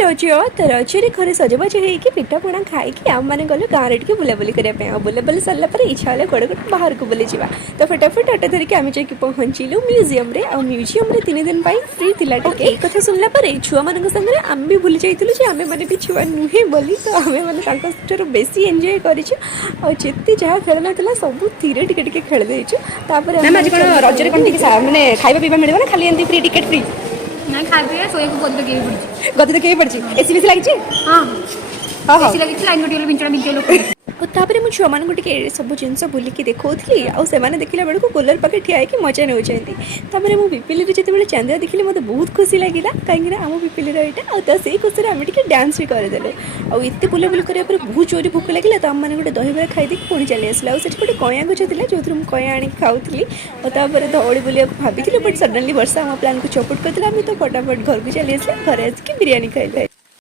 रज तो रजरे घरे सजबाज होगी पिठापणा खाई आम मैंने गलु गाँव में टे बुलाबुली करने बुलाबुली सरला इच्छा है कड़े कड़े बाहर को बुली जा तो फटाफट अटो धरिकी आम जाकि पहुँचलु म्यूजियम म्यूजियम 3 दिन फ्री थिला एक कथा सुनला छुआ मान संगे आम भी भूली जाइलु आम मैंने भी छुआ नुहे बोली तो आम मैंने बेसी एंजॉय करते जहाँ खेल ना सब धीरे टिके खेल देचु रजरे माने खाଇବା ପିଇବା ମିଳିବ ନା ଖାଲି ଏମିତି ଫ୍ରି ଟିକେଟ୍ ଫ୍ରି नहीं खाए सोया को गद के गति तो केही पड़ची एसी बेसी लगी हाँ हाँ हाँ एसी लगी लाइन गोटे बिंचड़ा बिंचे लोग तापर मुझे छुआ मान सब जिन बुलिकी देखी आने देखला बेलू कूलर पाखे ठिया होगी मजा नौकर मुझे पिपिली जिते चांदा देखिले मत बहुत खुशी लगे कहीं आम पिपिली यहाँ तो से खुशी आम डांस भी करदेलु आते बुलाबुली कराया बहुत जोरी भोक लगे तो आम मैंने गोटे दहीबरा खाई पुणी चली आसला से गोटे कया गछ था जो मुझे कया आनी खाऊली और दौड़ी बुला भाभी बट सडनली वर्षा आम प्लान को चौपट करते तो फटाफट घर को चली आसला घर आसिक बिरियानी खाइल।